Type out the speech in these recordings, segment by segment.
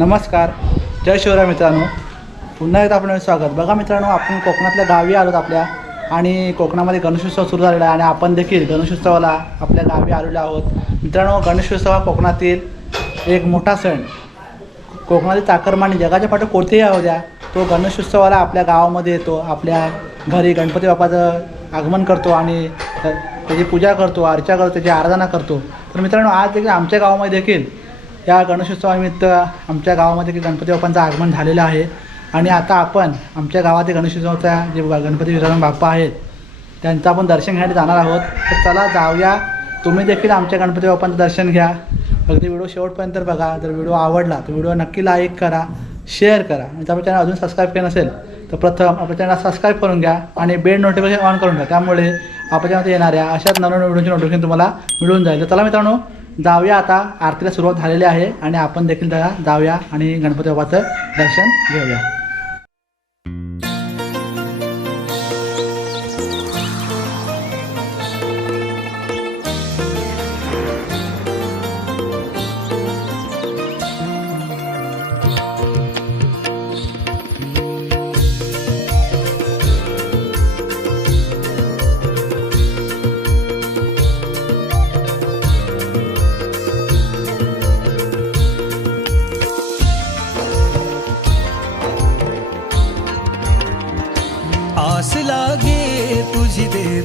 नमस्कार. जय शिवराय मित्रांनो. पुन्हा एकदा आपण स्वागत. बघा मित्रांनो आपण कोकणातल्या गावी आलोत आपल्या आणि कोकणामध्ये गणेशोत्सव सुरू झालेला आहे आणि आपण देखील गणेशोत्सवाला आपल्या गावी आलेलो आहोत. मित्रांनो गणेशोत्सव हा कोकणातील एक मोठा सण. कोकणातील चाकरमानी जगाच्या पाठे कोणतेही आहो द्या तो गणेशोत्सवाला आपल्या गावामध्ये येतो आपल्या घरी गणपती बाप्पाचं आगमन करतो आणि त्याची पूजा करतो अर्चा करतो त्याची आराधना करतो. तर मित्रांनो आज देखील आमच्या गावामध्ये देखील या गणेशोत्सवानिमित्त आमच्या गावामध्ये गणपती बाप्पांचं आगमन झालेलं आहे. आणि आता आपण आमच्या गावातील गणेशोत्सवाचा जे गणपती विसर्जन बाप्पा आहेत त्यांचं आपण दर्शन घ्यायला जाणार आहोत. तर चला जाऊया. तुम्ही देखील आमच्या गणपती बाप्पांचं दर्शन घ्या. अगदी व्हिडिओ शेवटपर्यंत बघा. जर व्हिडिओ आवडला तर व्हिडिओ नक्की लाईक करा शेअर करा. आणि जर चॅनल अजून सबस्क्राईब केलं नसेल तर प्रथम आपल्या चॅनल सबस्क्राईब करून घ्या आणि बेल नोटिफिकेशन ऑन करून घ्या. त्यामुळे आपल्या येणाऱ्या अशाच नवीन व्हिडिओची नोटिफिकेशन तुम्हाला मिळून जाईल. तर चला मित्रांनो जाऊया आता आरतीला सुरुवात झालेली आहे आणि आपण देखील त्याला जाऊया आणि गणपती बाबाचं दर्शन घेऊया.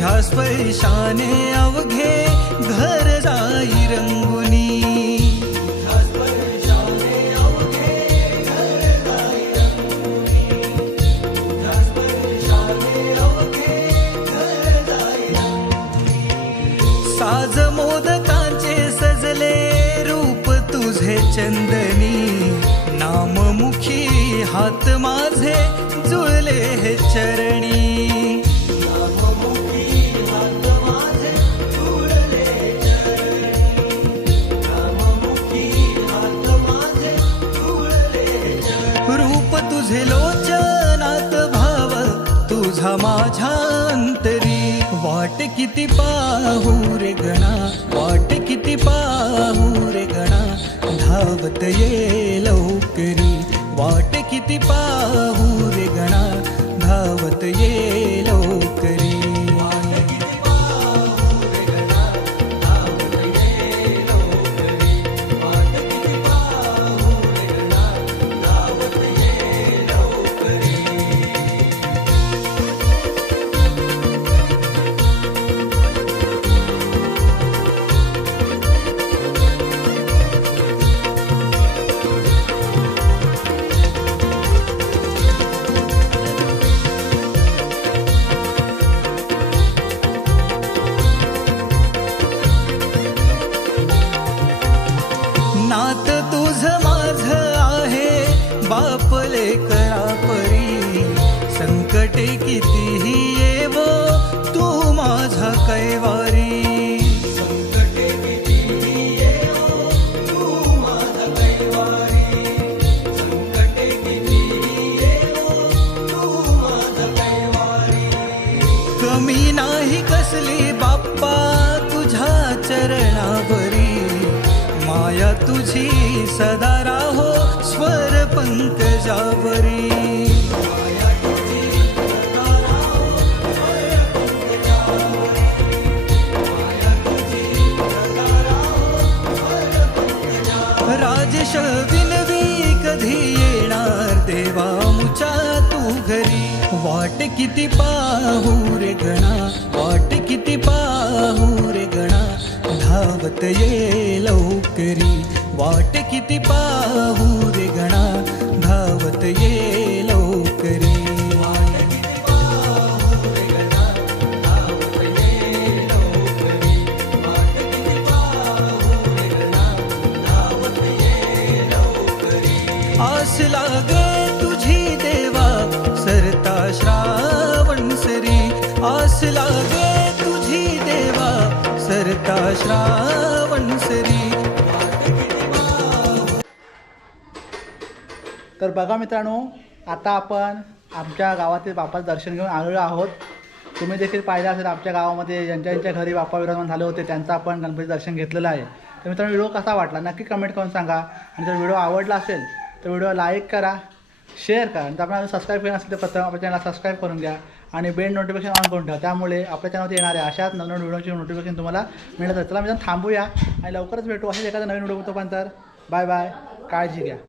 तुझ्या स्पर्शाने अवघे घर जाई रंगुनी साज मोदकांचे सजले रूप तुझे चंदनी. नाममुखी हात माझे जुळले हे चरण. तुझे लोचनात भाव तुझा माझ्या अंतरी वाट किती पाहू रे गणा वाट किती पाहू रे गणा. धावत ये लवकरी. वाट किती पाहू रे गणा धावत ये नात तुझ माझ आहे. बापले करा परी. संकटे कितीही येवो तू माझा कैवारी. तुझी सदा राहो स्वर पंकजावरी. राजेश विनवी कधी येणार देवा मुचा तू घरी. वाट किती पाहू रे गणा वाट किती पाहू रे गणा. धावत ये लवकरी वाट किती पा सरता श्रावण सरी तर बघा मित्रांनो आता आपण आमच्या गावातील बापाचं दर्शन घेऊन आलेलो आहोत. तुम्ही देखील पाहिलं असेल आमच्या गावामध्ये ज्यांच्या ज्यांच्या घरी बाप्पा विराजमान झाले होते त्यांचं आपण गणपती दर्शन घेतलेलं आहे. तर मित्रांनो व्हिडिओ कसा वाटला नक्की कमेंट करून सांगा. आणि जर व्हिडिओ आवडला असेल तर व्हिडिओ लाईक करा. शेअर करा. आणि आपण सबस्क्राईब केलं असेल तर प्रथम आपल्या चॅनलला सबस्क्राईब करून घ्या आणि बेल नोटिफिकेशन ऑन करून ठेवा. त्यामुळे आपल्या चॅनलवर येणाऱ्या अशाच नवीन व्हिडिओची नोटिफिकेशन तुम्हाला मिळत राहते चला मी थांबूया आणि लवकरच भेटू असेच एखादा नवीन व्हिडिओ तर बाय बाय काळजी घ्या.